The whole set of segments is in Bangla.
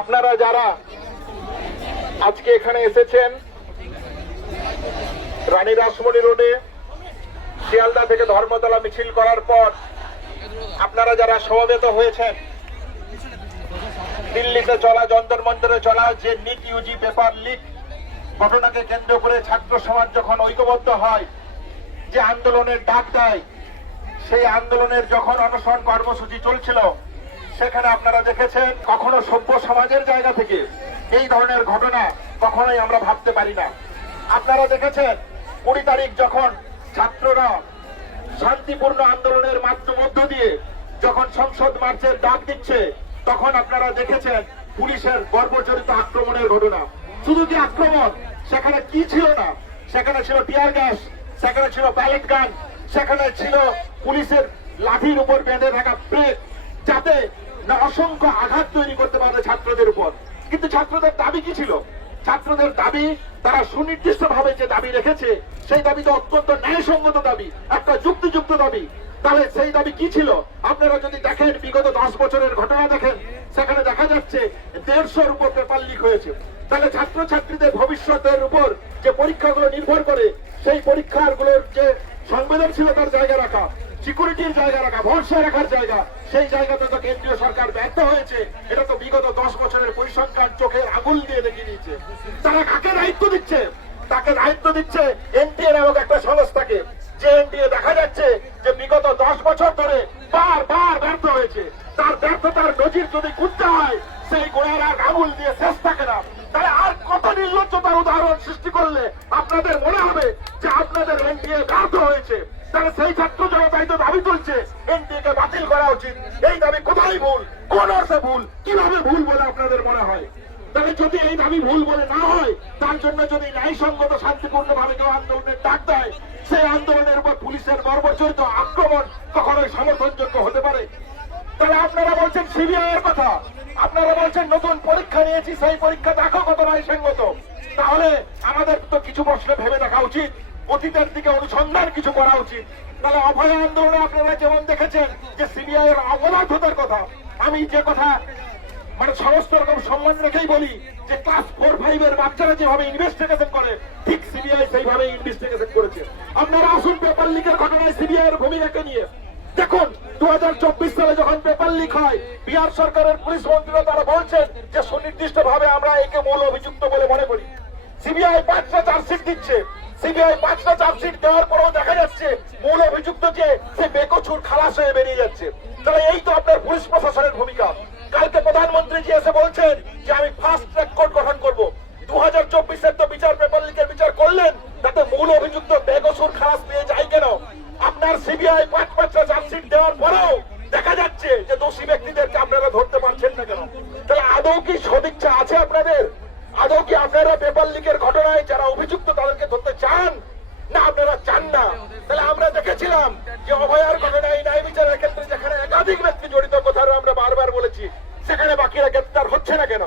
আপনারা যারা আজকে এখানে এসেছেন রানী রাসমণি রোডে শিয়ালদা থেকে ধর্মতলা মিছিল করার পর আপনারা যারা সমবেত হয়েছেন, দিল্লিতে চলা যন্তর মন্তরে চলা যে নিট ইউজি পেপার লিক ঘটনাকে কেন্দ্র করে ছাত্র সমাজ যখন ঐক্যবদ্ধ হয়, যে আন্দোলনের ডাক দেয়, সেই আন্দোলনের যখন অনশন কর্মসূচি চলছিল, সেখানে আপনারা দেখেছেন কখনো সভ্য সমাজের জায়গা থেকে এই ধরনের ঘটনা কখনোই আমরা ভাবতে পারি না। আপনারা দেখেছেন 20 তারিখ যখন ছাত্ররা শান্তিপূর্ণ আন্দোলনের মধ্য দিয়ে যখন সংসদ মার্চের ডাক দিচ্ছে, তখন আপনারা দেখেছেন পুলিশের বর্বরচরিত আক্রমণের ঘটনা। শুধু কি আক্রমণ, সেখানে কি ছিল না? সেখানে ছিল টিয়ার গ্যাস, সেখানে ছিল প্যালেট গান, সেখানে ছিল পুলিশের লাঠির উপর বেঁধে থাকা ব্রেক, যাতে না অসংখ্য আঘাত তৈরি করতে পারে ছাত্রদের উপর। কিন্তু ছাত্রদের দাবি কি ছিল? ছাত্রদের দাবি, তারা সুনির্দিষ্ট ভাবে যে দাবি রেখেছে, সেই দাবি তো অত্যন্ত ন্যায়সঙ্গত দাবি, একটা যুক্তিযুক্ত দাবি। তাহলে সেই দাবি কি ছিল? আপনারা যদি দেখেন বিগত 10 বছরের ঘটনা দেখেন, সেখানে দেখা যাচ্ছে 150-র উপর পেপার লিক হয়েছে। তাহলে ছাত্রছাত্রীদের ভবিষ্যতের উপর যে পরীক্ষাগুলো নির্ভর করে, সেই পরীক্ষাগুলোর যে সংবেদনশীলতার জায়গা রাখা, সিকিউরিটির জায়গা রাখা, ভরসা রাখার জায়গা, সেই জায়গাতে তো কেন্দ্রীয় সরকার ব্যর্থ হয়েছে। এটা তো বিগত 10 বছরের পরিসংখ্যান চোখের আঙুল দিয়ে দেখিয়ে দিচ্ছে। তারা কাকে দায়িত্ব দিচ্ছে? তাকে দায়িত্ব দিচ্ছে এনটিএ নামক একটা সংস্থাকে, যে এনটিএ দেখা যাচ্ছে যে বিগত 10 বছর ধরে বারবার ব্যর্থ হয়েছে। তার ব্যর্থতার নজির যদি খুঁজতে হয়, সেই গোড়ার আর আঙুল দিয়ে শেষ থাকে না। তাহলে আর কত নির্লজ্জতার উদাহরণ সৃষ্টি করলে আপনাদের মনে হবে যে আপনাদের এনটিএ ব্যর্থ হয়েছে? তাহলে সেই ছাত্র জনতাই তো দাবি তুলছে এনটিএ কে বাতিল করা উচিত। এই দাবি কোথায় ভুল, কোন অর্থে ভুল, কিভাবে ভুল বলে আপনাদের মনে হয়? তাহলে যদি এই দাবি ভুল বলে না হয়, তার জন্য যদি ন্যায়সঙ্গত শান্তিপূর্ণ ভাবে কেউ আন্দোলনের ডাক দেয়, সেই আন্দোলনের উপর পুলিশের বর্বরচরিত আক্রমণ কখনোই সমর্থনযোগ্য হতে পারে? তাহলে আপনারা বলছেন সিবিআই এর কথা, আপনারা বলছেন নতুন পরীক্ষা নিয়েছি, সেই পরীক্ষা দেখো কত ন্যায়সঙ্গত। তাহলে আমাদের তো কিছু প্রশ্ন ভেবে দেখা উচিত, অতীতের দিকে অনুসন্ধান কিছু করা উচিত। তাহলে অভয় আন্দোলনে আপনারা যেমন দেখেছেন যে সিবিআই এর অবৈধতার কথা, আমি যে কথা মানে সমস্ত রকম সম্মান রেখেই বলি যে ক্লাস 4-5 এর বাচ্চারা যেভাবে ইনভেস্টিগেশন করে, ঠিক সিবিআই সেইভাবে ইনভেস্টিগেশন করেছে। আপনারা আসুন পেপার লিকের ঘটনায় সিবিআই এর ভূমিকাকে নিয়ে দেখুন। 2024 সালে যখন পেপার লিক হয়, বিহার সরকারের পুলিশ মন্ত্রীরা তারা বলছেন যে সুনির্দিষ্ট ভাবে আমরা একে মূল অভিযুক্ত বলে মনে করি। সিবিআই 5টা চার্জশিট দিচ্ছে, সিবিআই 5টা চার্জশিট দেওয়ার পরেও দেখা যাচ্ছে মূল অভিযুক্ত যে সে বেকসুর খালাস হয়ে বেরিয়ে যাচ্ছে। তাহলে এই তো আপনার পুলিশ প্রশাসনের ভূমিকা। কালকে প্রধানমন্ত্রী জি এসে বলছেন যে আমি ফাস্ট ট্র্যাক কোর্ট গঠন করব। 2024-এর তো বিচার পেপার লিকের বিচার করলেন, তাতে মূল অভিযুক্ত বেকসুর খালাস পেয়ে যায় কেন? আপনার সিবিআই 5টা চার্জশিট দেওয়ার পরেও দেখা যাচ্ছে যে দোষী ব্যক্তিদেরকে আপনারা ধরতে পারছেন না কেন? তাহলে আদৌ কি সদিচ্ছা আছে আপনাদের? আদৌ কি আপনারা পেপার লিকের ঘটনায় যারা অভিযুক্ত তাদেরকে ধরতে চান, না আপনারা চান না? তাহলে আমরা দেখেছিলাম যে অভয়ার ঘটনায় ন্যায় বিচারের ক্ষেত্রে যেখানে একাধিক ব্যক্তি জড়িত, কথা আমরা বারবার বলেছি, সেখানে বাকিরা গ্রেপ্তার হচ্ছে না কেন?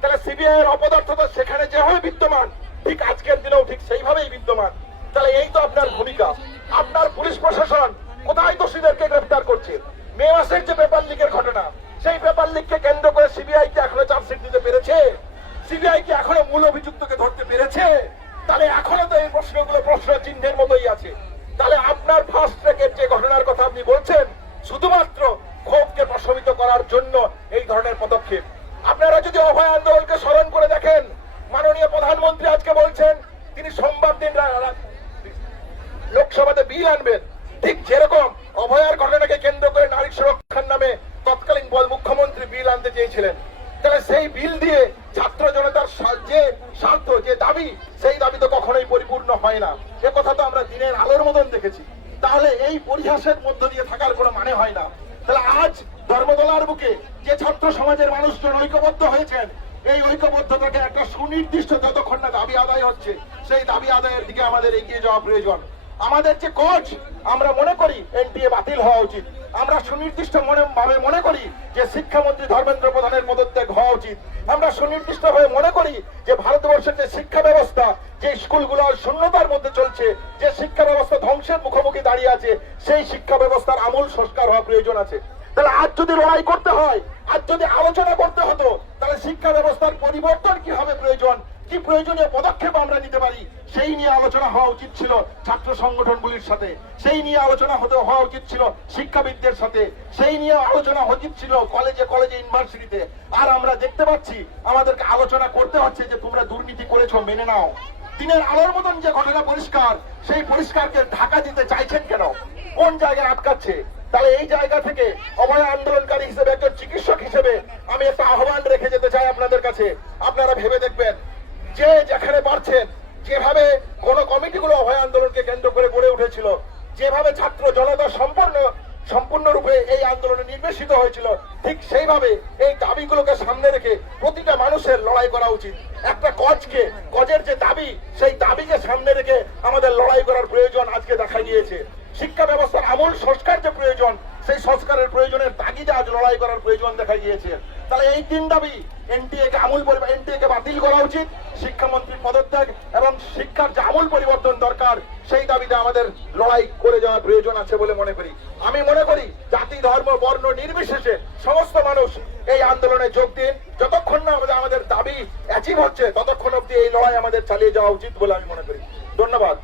তাহলে সিবিআই এর অপদার্থতা সেখানে যেভাবে বিদ্যমান, ঠিক আজকের দিনেও ঠিক সেইভাবেই বিদ্যমান। তাহলে এই তো আপনার ভূমিকা। আপনার পুলিশ প্রশাসন কোথায় দোষীদেরকে গ্রেপ্তার করছে? মে মাসের যে পেপার লিকের ঘটনা, সেই পেপার লিককে কেন্দ্র করে সিবিআই কি এখনো চার্জশিট দিতে পেরেছে? সিবিআই কি এখনো মূল অভিযুক্তকে ধরতে পেরেছে? তাহলে এখনো তো এই প্রশ্নগুলো প্রশ্ন চিহ্নের মতোই আছে। তাহলে আপনার ফাস্ট ট্র্যাকের যে ঘটনার কথা আপনি বলছেন, শুধুমাত্র ক্ষোভকে প্রশমিত করার জন্য এই ধরনের পদক্ষেপ। আপনারা যদি অভয় আন্দোলনকে স্মরণ করে দেখেন, মাননীয় প্রধানমন্ত্রী আজকে বলছেন তিনি সোমবার দিন লোকসভাতে বিল আনবেন। ঠিক যেরকম অভয়ার ঘটনাকে কেন্দ্র করে নারী সুরক্ষার নামে তৎকালীন মুখ্যমন্ত্রী বিল আনতে চেয়েছিলেন। তাহলে সেই বিল দিয়ে ছাত্র জনতার যে স্বার্থ, যে দাবি, সেই দাবি তো কখনোই পরিপূর্ণ হয় না। এ কথা তো আমরা দিনের আলোর মতন দেখেছি। তাহলে এই পরিহাসের মধ্য দিয়ে থাকার কোনো মানে হয় না। তাহলে আজ ধর্মতলার বুকে যে ছাত্র সমাজের মানুষজন ঐক্যবদ্ধ হয়েছেন, এই ঐক্যবদ্ধতাকে একটা সুনির্দিষ্ট যতক্ষণ না দাবি আদায় হচ্ছে, সেই দাবি আদায়ের দিকে আমাদের এগিয়ে যাওয়া প্রয়োজন। আমাদের যে কোচ, আমরা মনে করি এনটিএ বাতিল হওয়া উচিত। আমরা সুনির্দিষ্ট ভাবে মনে করি যে শিক্ষামন্ত্রী ধর্মেন্দ্র প্রধানের পদত্যাগ হওয়া উচিত। আমরা সুনির্দিষ্ট ভাবে মনে করি যে ভারতবর্ষের যে শিক্ষা ব্যবস্থা, যে স্কুলগুলো শূন্যতার মধ্যে চলছে, যে শিক্ষা ব্যবস্থা ধ্বংসের মুখোমুখি দাঁড়িয়ে আছে, সেই শিক্ষা ব্যবস্থার আমূল সংস্কার হওয়া প্রয়োজন আছে। তাহলে আজ যদি লড়াই করতে হয়, আজ যদি আলোচনা করতে হতো, তাহলে শিক্ষা ব্যবস্থার পরিবর্তন কি হবে প্রয়োজন, কি প্রয়োজনীয় পদক্ষেপ আমরা নিতে পারি, সেই নিয়ে আলোচনা হওয়া উচিত ছিল ছাত্র সংগঠনগুলির সাথে, সেই নিয়ে আলোচনা হওয়া উচিত ছিল শিক্ষাবিদদের সাথে, সেই নিয়ে আলোচনা উচিত ছিল কলেজে কলেজে ইউনিভার্সিটিতে। আর আমরা দেখতে পাচ্ছি আমাদেরকে আলোচনা করতে হচ্ছে যে তোমরা দুর্নীতি করেছো মেনে নাও। দিনের আলোর মতন যে ঘটনা পরিষ্কার, সেই পরিষ্কারকে ঢাকা দিতে চাইছেন কেন, কোন জায়গায় আটকাচ্ছে? তাহলে এই জায়গা থেকে অভয় আন্দোলনকারী হিসেবে, একজন চিকিৎসক হিসেবে আমি একটা আহ্বান রেখে যেতে চাই আপনাদের কাছে। আপনারা ভেবে দেখবেন যে যেখানে পারছেন, যেভাবে কোন কমিটিগুলো অভয় আন্দোলনকে কেন্দ্র করে গড়ে উঠেছিল, যেভাবে ছাত্র জনতা সম্পূর্ণরূপে এই আন্দোলনে নির্বেশিত হয়েছিল, ঠিক সেইভাবে এই দাবিগুলোকে সামনে রেখে প্রতিটা মানুষের লড়াই করা উচিত। একটা কজের যে দাবি, সেই দাবিকে সামনে রেখে আমাদের লড়াই করার প্রয়োজন আজকে দেখা গিয়েছে। শিক্ষা ব্যবস্থার আমূল সংস্কার যে প্রয়োজন, সেই সংস্কারের প্রয়োজনের তাগিদে আজ লড়াই করার প্রয়োজন দেখা গিয়েছে। তাহলে এই তিন দাবি, এনটিএ কে বাতিল করা উচিত, শিক্ষামন্ত্রীর পদত্যাগ এবং শিক্ষার যে আমূল পরিবর্তন দরকার, সেই দাবিতে আমাদের লড়াই করে যাওয়ার প্রয়োজন আছে বলে মনে করি। আমি মনে করি জাতি ধর্ম বর্ণ নির্বিশেষে সমস্ত মানুষ এই আন্দোলনে যোগ দিন। যতক্ষণ না আমাদের দাবি অ্যাচিভ হচ্ছে, ততক্ষণ অব্দি এই লড়াই আমাদের চালিয়ে যাওয়া উচিত বলে আমি মনে করি। ধন্যবাদ।